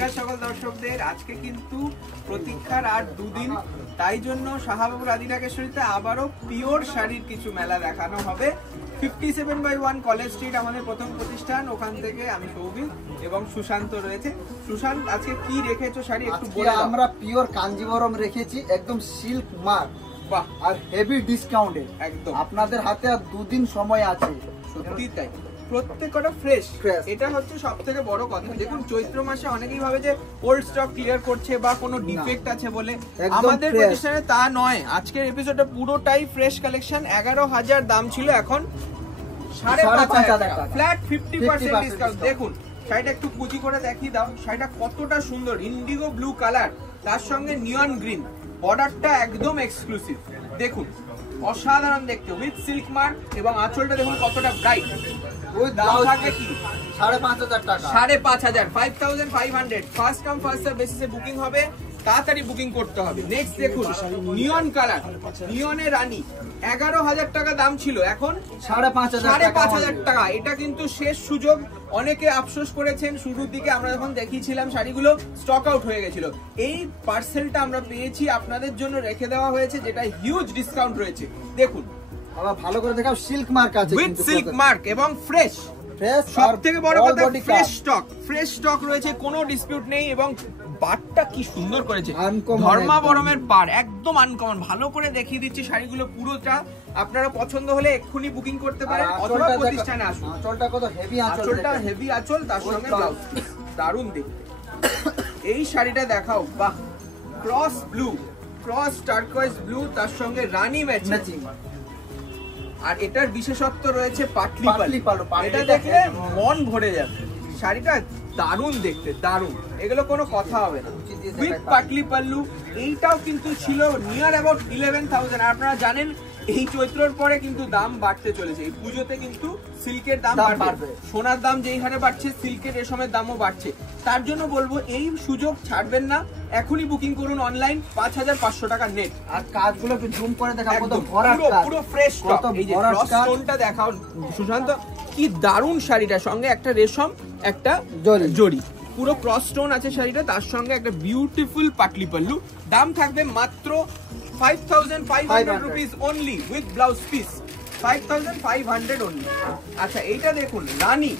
নমস্কার সকল দর্শকদের। আজকে কিন্তু প্রতীক্ষার আর দুদিন, তাই জন্য শাহবাবুর আদিনাগেশ্বরীতে আবারও পিওর শাড়ির কিছু মেলা দেখানো হবে। 57/1 কলেজ স্ট্রিট আমাদের প্রথম প্রতিষ্ঠান। ওখান থেকে আমি সৌভিক এবং সুশান্ত রয়েছে। সুশান্ত, আজকে কি রেখেছো শাড়ি একটু বলে দাও। আমরা পিওর কাঞ্জিভরম রেখেছি, একদম সিল্ক মার্ক, বাহ, আর হেভি ডিসকাউন্টে একদম আপনাদের হাতে আর দুদিন সময় আছে। সত্যি তাই, প্রত্যেকটা ফ্রেশ। এটা হচ্ছে সবথেকে বড় কথা। দেখুন, চৈত্র মাসে অনেকেই ভাবে যে ওল্ড স্টক ক্লিয়ার করছে বা কোনো ডিফেক্ট আছে বলে, আমাদের প্রতিষ্ঠানে তা নয়। আজকের এপিসোডে পুরোটাই ফ্রেশ কালেকশন। 11,000 দাম ছিল, এখন 5,500 টাকা ফ্ল্যাট 50% ডিসকাউন্ট। দেখুন শাড়িটা একটু কুচি করে দেখিয়ে দাও। শাড়িটা কতটা সুন্দর, ইন্ডিগো ব্লু কালার, তার সঙ্গে নিয়ন গ্রিন, বর্ডারটা একদম এক্সক্লুসিভ। দেখুন অসাধারণ দেখতে, উইথ সিল্ক মার্ক, এবং আঁচলটা দেখুন কতটা ব্রাইট। ওই দাম থাকে কি 5,500 টাকা, 5,500, 5,500। ফার্স্ট কাম ফার্স্ট সার্ভ বেসিসে বুকিং হবে, তাড়াতাড়ি বুকিং করতে হবে। নেক্সট দেখুন নিয়ন কালার, নিয়নে রানী, 11,000 টাকা দাম ছিল, এখন 5,500 টাকা। এটা কিন্তু শেষ সুযোগ। অনেকে আফসোস করেছেন, শুরুর দিকে আমরা যখন দেখিয়েছিলাম শাড়িগুলো স্টক আউট হয়ে গেছিল। এই পার্সেলটা আমরা পেয়েছি, আপনাদের জন্য রেখে দেওয়া হয়েছে, যেটা হিউজ ডিসকাউন্ট রয়েছে। দেখুন ভালো করে দেখাও, সিল্ক মার্ক আছে, উইথ সিল্ক মার্ক এবং ফ্রেশ। সবথেকে বড় কথা, ফ্রেশ স্টক রয়েছে, কোনো ডিসপিউট নেই। এবং পাড়টা কি সুন্দর করেছে, ধর্মাবরমের পাড়, একদম আনকমন। ভালো করে দেখিয়ে দিচ্ছি শাড়িগুলো পুরোটা। আপনারা পছন্দ হলে এক্ষুনি বুকিং করতে পারেন অথবা প্রতিষ্ঠানে আসুন। আঁচলটা কত হেভি, আঁচলটা হেভি আঁচল, তার সঙ্গে ব্লাউজ দারুণ দেখতে। এই শাড়িটা দেখাও, বাহ, ক্রস ব্লু, ক্রস টার্কোয়েজ ব্লু, তার সঙ্গে রানী ম্যাচিং। আর এটার বিশেষত্ব রয়েছে পাটলি পাল্লু। এটা দেখলে মন ভরে যাবে। শাড়িটা দারুণ দেখতে, দারুণ, এগুলো কোনো কথা হবে না। উইথ পাটলি পাল্লু। এইটাও কিন্তু ছিল নিয়ার অ্যাবাউট 11,000। আপনারা জানেন এই চৈত্রের পরে কিন্তু দাম বাড়তে চলেছে। এই পুজোতে কিন্তু সিল্কের দাম বাড়বে, সোনার দাম যেই হারে বাড়ছে, সিল্কের রেশমের দামও বাড়ছে। তার জন্য বলবো এই সুযোগ ছাড়বেন না, এখনই বুকিং করুন অনলাইন। 5,500 টাকা নেট। আর কাজগুলো একটু জুম করে দেখাও, পুরো ফ্রেশ স্টক। এই যে ক্রস স্টোনটা দেখাও সুশান্ত, কি দারুণ শাড়িটা, সঙ্গে একটা রেশম, একটা জরি, পুরো ক্রস স্টোন আছে শাড়িটা, তার সঙ্গে একটা বিউটিফুল পাটলি পাল্লু। দাম থাকবে মাত্র 5,500 rupees only, with blouse piece. 5,500 only. আচ্ছা, এইটা দেখুন রানী,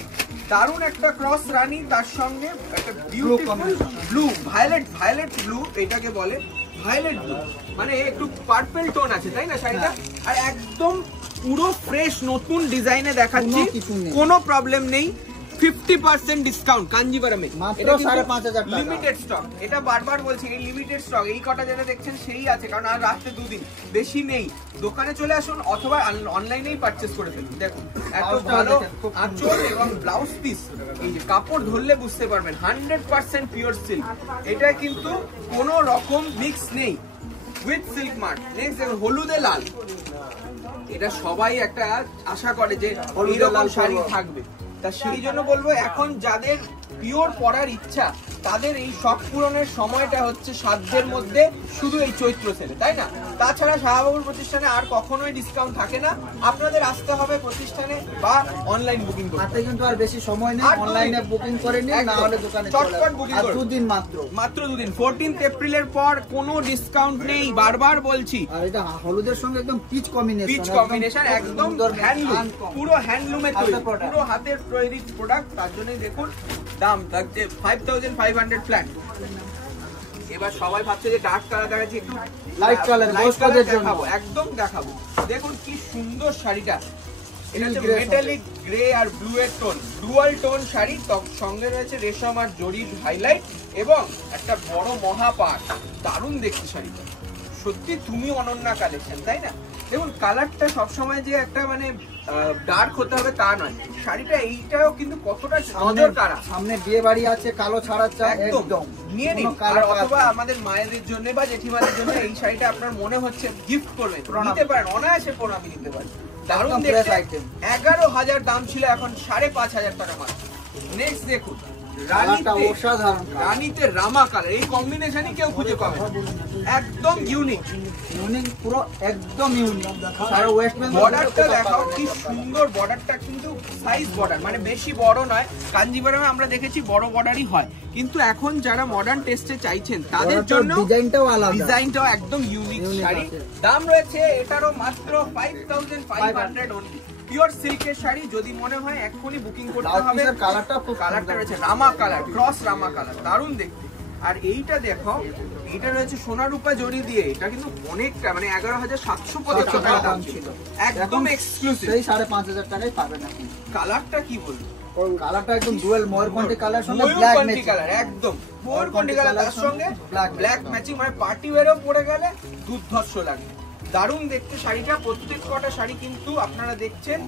দারুণ একটা ক্রস রানী, তার সঙ্গে একটা বিউটিফুল ব্লু, ভায়োলেট ব্লু এটাকে বলে, ভায়োলেট ব্লু মানে একটু পার্পল টোন আছে, তাই না শাড়িটা? আর একদম পুরো ফ্রেশ নতুন ডিজাইনে দেখাচ্ছি, কোনো প্রবলেম নেই। 50% ডিসকাউন্ট কাঞ্জিভারমে, এটা 5,500 টাকা লিমিটেড স্টক। এটা বারবার বলছি, এই লিমিটেড স্টক, এই কটা যেটা দেখছেন সেই আছে, কারণ আর রাতে দুদিন, বেশি নেই। দোকানে চলে আসুন অথবা অনলাইনেই পারচেজ করে ফেলুন। দেখুন এত ভালো আঁচল এবং ব্লাউজ পিস, এই যে কাপড় ধরলে বুঝতে পারবেন 100% পিওর সিল্ক। এটা কিন্তু কোনো রকম মিক্স নেই, উইথ সিল্ক মার্ক। নেক্সট দেখুন হলুদে লাল, এটা সবাই একটা আশা করে যে এইরকম শাড়ি থাকবে। তা সেই জন্য বলবো, এখন যাদের পিওর পরার ইচ্ছা, তাদের এই শখ পূরণের সময়টা হচ্ছে সাধ্যের মধ্যে, শুধু এই চৈত্র সেলে, তাই না? তাছাড়া শাহবাবুর প্রতিষ্ঠানে আর কখনোই ডিসকাউন্ট থাকে না। আপনাদের আসতে হবে প্রতিষ্ঠানে বা অনলাইন বুকিং করতে। কিন্তু আর বেশি সময় নেই, অনলাইনে বুকিং করে নিন, না হলে দোকানে চটপট বুকিং করুন। দুদিন মাত্র দুদিন। 14 এপ্রিলের পর কোনো ডিসকাউন্ট নেই, বারবার বলছি। আর এটা হলুদের সঙ্গে একদম পিচ কম্বিনেশন, একদম হ্যান্ডলুম, পুরো হ্যান্ডলুমের তৈরি, পুরো হাতের তৈরি প্রোডাক্ট। তার জন্যই দেখুন দাম থাকছে 5,500 ফ্ল্যাট। এবার সবাই ভাবছে যে ডার্ক কালার দেখাচ্ছি, একটু লাইট কালার দেখাবো, একদম দেখাবো। দেখুন কি সুন্দর শাড়িটা, এটা হচ্ছে মেটালিক গ্রে আর ব্লু এর টোন, ডুয়াল টোন শাড়ি। সঙ্গে রয়েছে রেশম আর জরির হাইলাইট এবং একটা বড় মহাপাট। দারুণ দেখতে শাড়িটা, সত্যি তুমি অনন্যা কালেকশন, তাই না? দেখুন কালারটা সবসময় যে একটা মানে ডার্ক হতে হবে তা নয়, শাড়িটা এইটাও কিন্তু কতটা নজর কাড়া। সামনে বিয়ে বাড়ি আছে, কালো ছাড়া একদম নিয়ে নিন। অথবা আমাদের মায়েদের জন্য বা জেঠিমাদের জন্য এই শাড়িটা আপনার মনে হচ্ছে গিফট করবেন, নিতে পারেন, অনায়াসে প্রণামী নিতে পারেন। দারুণ দেখতে। 11,000 দাম ছিল, এখন 5,500 টাকা মাত্র। নেক্সট দেখুন রানীতে রামা কালার, এই কম্বিনেশনই কেউ খুঁজে পাবে। একদম ইউনিক পুরো একদম ইউনিক। আর ওয়েস্ট বেঙ্গল বর্ডারটা দেখাও, কি সুন্দর বর্ডারটা, কিন্তু সাইজ বর্ডার, মানে বেশি বড় নয়। কাঞ্জিভারমে আমরা দেখেছি বড় বর্ডারই হয়, কিন্তু এখন যারা মডার্ন টেস্টে চাইছেন তাদের জন্য ডিজাইনটাও আলাদা, ডিজাইনটাও একদম ইউনিক শাড়ি। দাম রয়েছে এটারও মাত্র 5500 অনলি। পিওর সিল্কের শাড়ি, যদি মনে হয় এক্ষুনি বুকিং করতে হবে। কালারটা রয়েছে রামা কালার, ক্রস রামা কালার, দারুণ দেখতে। আর এইটা দেখো, এইটা রয়েছে সোনা রূপা জড়ি দিয়ে, এটা কিন্তু অনেকটা, মানে 11750 টাকা দাম ছিল, একদম এক্সক্লুসিভ, সেই 5500 টাকায় পাবেন আপনি। কালারটা কি বলবো, কালারটা একদম ডুয়াল ময়ূরকণ্ঠী কালার সঙ্গে ব্ল্যাক ম্যাচিং কালার, একদম ময়ূরকণ্ঠী কালার, তার সঙ্গে ব্ল্যাক ম্যাচিং, মানে পার্টি ওয়্যারও পরে গেলে দুর্ধর্ষ লাগে, দারুণ দেখতে শাড়িটা। প্রত্যেক কটা শাড়ি কিন্তু আপনারা দেখছেন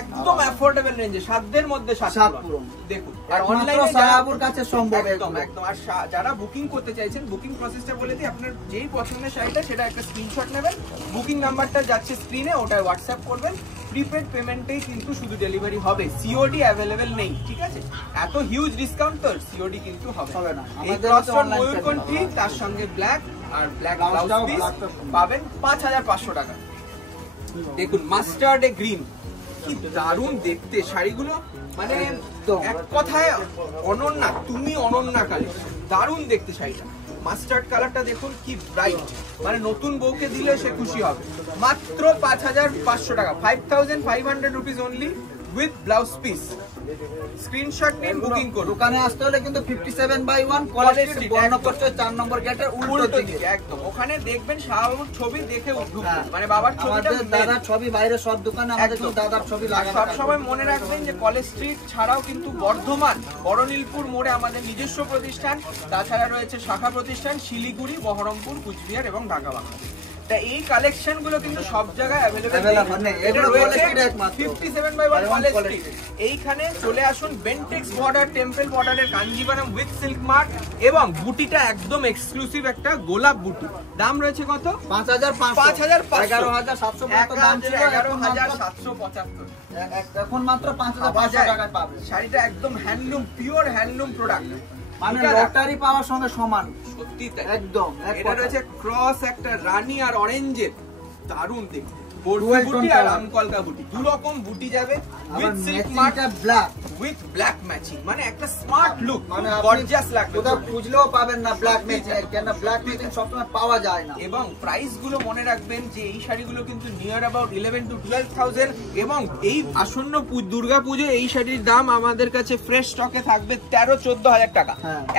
একদম অ্যাফোর্ডেবল রেঞ্জে, সাধ্যের মধ্যে পুরো দেখুন। আর অনলাইনে সারাপুর কাছে সম্ভব একদম একদম। আর যারা বুকিং করতে চাইছেন, বুকিং প্রসেসটা বলে দিই, আপনার যেই পছন্দের শাড়িটা সেটা একটা স্ক্রিনশট নেবেন, বুকিং নাম্বারটা যাচ্ছে স্ক্রিনে, ওটায় হোয়াটসঅ্যাপ করবেন। প্রিপেড পেমেন্টেই কিন্তু শুধু ডেলিভারি হবে, সিওডি অ্যাভেলেবেল নেই, ঠিক আছে? এত হিউজ ডিসকাউন্ট তো সিওডি কিন্তু হবে না। এই ক্রসস্টোন ময়ূরকণ্ঠী, তার সঙ্গে ব্ল্যাক আর ব্ল্যাক ব্লাউজ পিস পাবেন 5500 টাকা। দেখুন মাস্টার্ডে গ্রিন, কি দারুণ দেখতে শাড়িগুলো, মানে এক কথায় অনন্যা, তুমি অনন্যা কালেকশন, দারুণ দেখতে শাড়িটা। মাস্টার্ড কালারটা দেখুন কি ব্রাইট, মানে নতুন বউকে দিলে সে খুশি হবে। মাত্র 5500 টাকা, 5500 rupees only with blouse piece. Screenshot নিন, বুকিং করুন। দোকানে আসতে হলে কিন্তু 57/1 কলেজ স্ট্রিট, বর্ণপত্র 4 নম্বর গেটের উল্টো দিকে একদম। ওখানে দেখবেন শাহবাবুর ছবি দেখে ঢুকবেন, মানে বাবার ছবিটা, দাদার ছবি, বাইরে সব দোকানে আমাদের কিন্তু দাদার ছবি লাগানো। সব সময় মনে রাখবেন যে কলেজ স্ট্রিট ছাড়াও কিন্তু বর্ধমান বড়নীলপুর মোড়ে আমাদের নিজস্ব প্রতিষ্ঠান, তাছাড়া রয়েছে শাখা প্রতিষ্ঠান শিলিগুড়ি, বহরমপুর, কুচবিহার এবং ঢাকা বাংলা। এই কালেকশন গুলো কিন্তু সব জায়গায় অ্যাভেলেবেল নেই। এটা রয়েছে 57/1 কলেজ স্ট্রিট। এইখানে চলে আসুন, বেন্টেক্স বর্ডার, টেম্পল বর্ডারের কাঞ্জিভারম উইথ সিল্ক মার্ক, এবং বুটিটা একদম এক্সক্লুসিভ একটা গোলাপ বুটি। দাম রয়েছে কত? 5500, 11775 দাম ছিল, 11775, এখন মাত্র 5500 টাকায় পাবেন। শাড়িটা একদম হ্যান্ডলুম, পিওর হ্যান্ডলুম প্রোডাক্ট, মানে লটারি পাওয়ার সঙ্গে সমান, সত্যি তাই একদম। এটা রয়েছে ক্রস একটা রানী আর অরেঞ্জের, দারুণ দেখতে। বুটি আর আমকলকা বুটি, দু রকম বুটি যাবে, with silk mark, black with black matching, মানে একটা স্মার্ট লুক, মানে গর্জিয়াস লাগবে। ওটা খুঁজলেও পাবেন না ব্ল্যাক ম্যাচিং, কেন ব্ল্যাক ম্যাচিং সবসময় পাওয়া যায় না। এবং প্রাইস গুলো মনে রাখবেন যে এই শাড়িগুলো কিন্তু নিয়ার অ্যাবাউট 11 to 12,000, এবং এই আসন্ন দুর্গা পুজো এই শাড়ির দাম আমাদের কাছে ফ্রেশ স্টকে থাকবে 13-14,000 টাকা।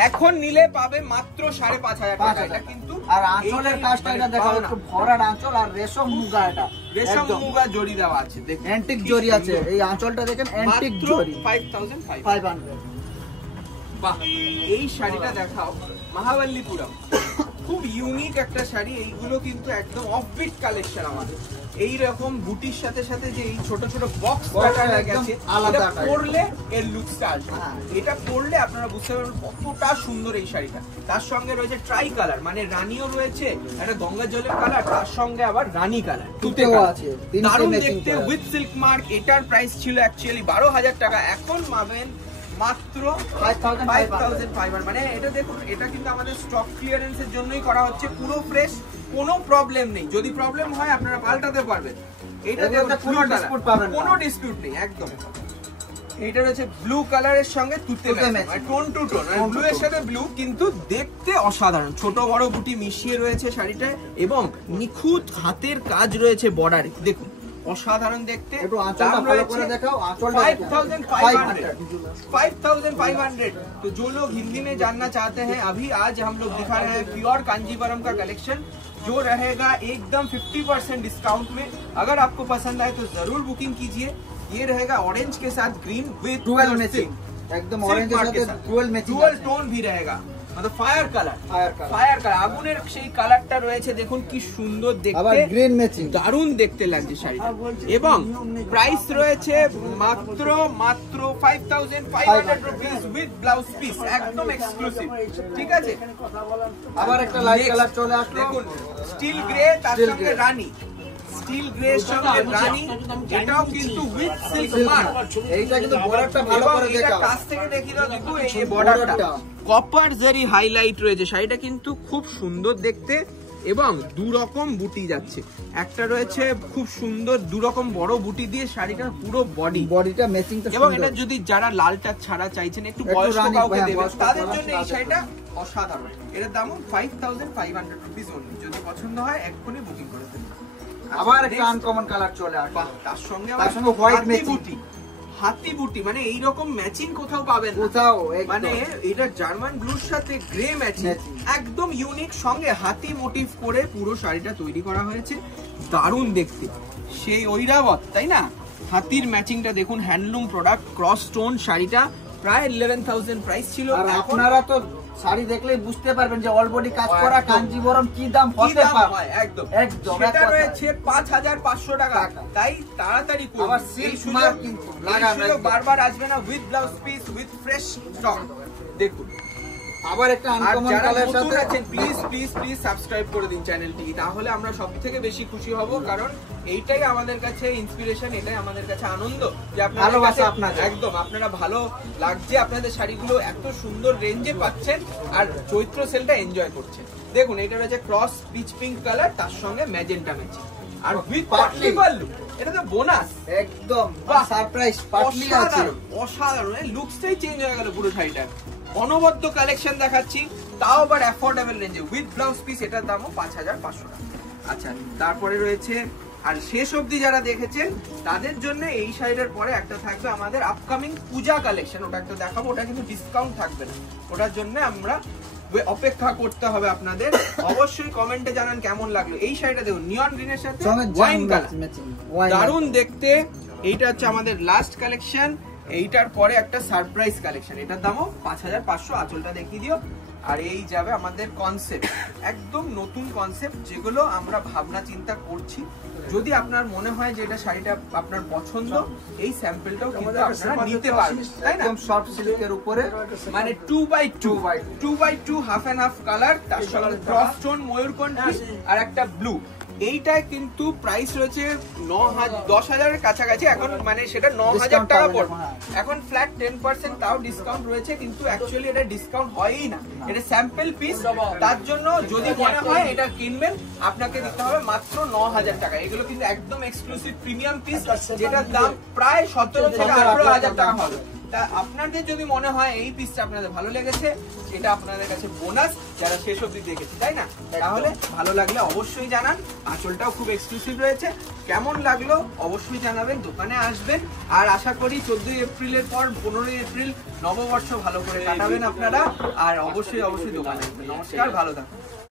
এখন নিলে পাবে মাত্র 5500 টাকা। এটা কিন্তু আর আঁচলের কাজটা এটা দেখো, একটু ভরাট আঁচল আর রেশম মুগা, এটা রেশম মুগা জড়ি দেওয়া আছে, দেখুন অ্যান্টিক জড়ি আছে, এই আঁচলটা দেখেন অ্যান্টিক জড়ি, 5500। বাহ, এই শাড়িটা দেখাও, মহাবল্লীপুরম, খুব ইউনিক একটা শাড়ি। এইগুলো কিন্তু একদম অফবিট কালেকশন আমাদের। এই রকম বুটির সাথে সাথে যে এই ছোট ছোট বক্স প্যাটার্ন গেছে, এটা পরলে এর লুকসটা আসবে। এটা পরলে আপনারা বুঝতে পারবেন কতটা সুন্দর এই শাড়িটা। তার সঙ্গে রয়েছে ট্রাই কালার, মানে রানীও রয়েছে, একটা গঙ্গা জলের কালার, তার সঙ্গে আবার রানী কালার, তুতেও আছে, দারুণ দেখতে, উইথ সিল্ক মার্ক। এটার প্রাইস ছিল অ্যাকচুয়ালি 12,000 টাকা, এখন পাবেন মাত্র 5500। মানে এটা দেখুন, এটা কিন্তু আমাদের স্টক ক্লিয়ারেন্সের জন্যই করা হচ্ছে, পুরো ফ্রেশ, কোনো প্রবলেম নেই। যদি প্রবলেম হয় আপনারা পাল্টাতে পারবেন। এটা কোনো ডিসপিউট পাবেন, কোনো ডিসপিউট নেই একদম। এটা রয়েছে ব্লু কালারের সঙ্গে তুতে matching, tone to tone, blue এর সাথে ব্লু, কিন্তু দেখতে অসাধারণ। ছোট বড় বুটি মিশিয়ে রয়েছে শাড়িটায়, এবং নিখুঁত হাতের কাজ রয়েছে বর্ডারে, দেখুন অসাধারণ দেখতে। দাম রয়েছে 5500। तो जो लोग हिंदी में जानना चाहते हैं, अभी आज हम लोग दिखा रहे हैं प्योर कांजीवरम का कलेक्शन, जो रहेगा एकदम 50% डिस्काउंट में। अगर आपको पसंद आए तो जरूर बुकिंग कीजिए। ये रहेगा ऑरेंज के साथ ग्रीन विद डुअल मैचिंग, एकदम ऑरेंज के साथ डुअल मैचिंग, डुअल टोन भी रहेगा, मतलब ফায়ার কালার, আগুনের সেই কালারটা রয়েছে, দেখুন কি সুন্দর দেখতে, আবার গ্রিন ম্যাচিং, দারুণ দেখতে লাগছে শাড়িটা। এবং প্রাইস রয়েছে মাত্র 5500 রুপিস উইথ ব্লাউজ পিস, একদম এক্সক্লুসিভ, ঠিক আছে? আবার একটা লাইট কালার চলে আসলো, দেখুন স্টিল গ্রে, তার সঙ্গে রানী, স্টিল গ্রে এর সঙ্গে রানী, এটাও কিন্তু উইথ সিল্ক মার্ক। এইটা কিন্তু বর্ডারটা ভালো করে দেখাও, কাছ থেকে দেখিয়ে দাও, দেখো এই বর্ডারটা কপার জারি হাইলাইট রয়েছে, শাড়িটা কিন্তু খুব সুন্দর দেখতে। এবং দু রকম বুটি যাচ্ছে, একটা রয়েছে খুব সুন্দর দু রকম বড় বুটি দিয়ে শাড়িটার পুরো বডিটা ম্যাচিংটা এবং এটা যদি যারা লালটা ছাড়া চাইছেন একটু বয়স্ক কাউকে দেবেন তাদের জন্য এই শাড়িটা অসাধারণ। এটার দামও 5500 রুপিস অনলি। যদি পছন্দ হয় এক্ষুনি বুকিং করে দেবেন। আবার একটা আনকমন কালার চলে আসবে, তার সঙ্গে হোয়াইট বুটি, হাতি বুটি, মানে এইরকম ম্যাচিং কোথাও পাবেন কোথাও, মানে এটা জার্মান ব্লুর সাথে গ্রে ম্যাচিং একদম ইউনিক, সঙ্গে হাতি মোটিভ করে পুরো শাড়িটা তৈরি করা হয়েছে, দারুণ দেখতে সেই ঐরাবত, তাই না? হাতির ম্যাচিংটা দেখুন, হ্যান্ডলুম প্রোডাক্ট, ক্রস স্টোন শাড়িটা প্রায় 11,000 প্রাইস ছিল। আর আপনারা তো শাড়ি দেখলেই বুঝতে পারবেন যে অলরেডি কাজ করা কাঞ্জিবরম কি দাম হতে পারে। একদম একদম সেটা রয়েছে 5500 টাকা। তাই তাড়াতাড়ি করুন, আবার সিল্ক মার্ক কিন্তু লাগানো, বারবার আসবে না, with blouse piece with fresh stock. দেখুন আবার একটা আনকমন কালার সাথে আছেন, প্লিজ প্লিজ প্লিজ সাবস্ক্রাইব করে দিন চ্যানেলটি, তাহলে আমরা সবথেকে বেশি খুশি হব, কারণ এইটাই আমাদের কাছে ইন্সপিরেশন, এটাই আমাদের কাছে আনন্দ যে আপনাদের কাছে একদম আপনারা ভালো লাগছে, আপনাদের শাড়িগুলো এত সুন্দর রেঞ্জে পাচ্ছেন আর চৈত্র সেলটা এনজয় করছেন। দেখুন এটা রয়েছে ক্রস পিচ পিঙ্ক কালার, তার সঙ্গে ম্যাজেন্টা ম্যাচিং আর উইথ পাটলি পাল্লু, এটা তো বোনাস একদম সারপ্রাইজ পাটলি আছে, অসাধারণ লুকসটাই চেঞ্জ হয়ে গেল পুরো শাড়িটা। অনবদ্য কালেকশন দেখাচ্ছি, তাও আবার অ্যাফোর্ডেবল রেঞ্জে উইথ ব্লাউজ পিস, এটার দামও 5500 টাকা। আচ্ছা তারপরে রয়েছে, আর শেষ অবধি যারা দেখেছেন তাদের জন্য এই শাড়িটার পরে একটা থাকবে আমাদের আপকামিং পূজা কালেকশন, ওটা একটা দেখাবো, ওটা কিন্তু ডিসকাউন্ট থাকবে না, ওটার জন্য আমরা অপেক্ষা করতে হবে আপনাদের। অবশ্যই কমেন্টে জানান কেমন লাগলো এই শাড়িটা। দেখুন নিয়ন গ্রিনের সাথে ওয়াইন কালার, দারুণ দেখতে। এইটা হচ্ছে আমাদের লাস্ট কালেকশন, এইটার পরে একটা সারপ্রাইজ কালেকশন, এটার দামও 5500। আঁচলটা দেখিয়ে দিও। আর এই যাবে আমাদের কনসেপ্ট, একদম নতুন কনসেপ্ট, যেগুলো আমরা ভাবনা চিন্তা করছি। যদি আপনার মনে হয় যে এটা শাড়িটা আপনার পছন্দ, এই স্যাম্পলটাও কিন্তু আপনারা নিতে পারবেন, তাই না? একদম সফট সিল্কের উপরে, মানে 2x2 half and half colour, তার সঙ্গে ক্রস স্টোন ময়ূরকণ্ঠী আর একটা ব্লু। এইটাই কিন্তু প্রাইস রয়েছে 10,000 এর কাছাকাছি এখন, মানে সেটা 9,000 টাকা পড়বে এখন, ফ্ল্যাট 10% তাও ডিসকাউন্ট রয়েছে, কিন্তু অ্যাকচুয়ালি এটা ডিসকাউন্ট হয়ই না, এটা স্যাম্পল পিস। তার জন্য যদি মনে হয় এটা কিনবেন, আপনাকে দিতে হবে মাত্র 9,000 টাকা। এগুলো কিন্তু একদম এক্সক্লুসিভ প্রিমিয়াম পিস, যেটার দাম প্রায় 17 থেকে 18,000 টাকা হবে। তা আপনাদের যদি মনে হয় এই পিসটা আপনাদের ভালো লেগেছে, এটা আপনাদের কাছে বোনাস যারা শেষ অবধি দেখেছে, তাই না? তাহলে ভালো লাগলে অবশ্যই জানান। আঁচলটাও খুব এক্সক্লুসিভ রয়েছে, কেমন লাগলো অবশ্যই জানাবেন, দোকানে আসবেন। আর আশা করি 14 এপ্রিলের পর 15 এপ্রিল নববর্ষ ভালো করে কাটাবেন আপনারা, আর অবশ্যই দোকানে আসবেন। নমস্কার, ভালো থাকুন।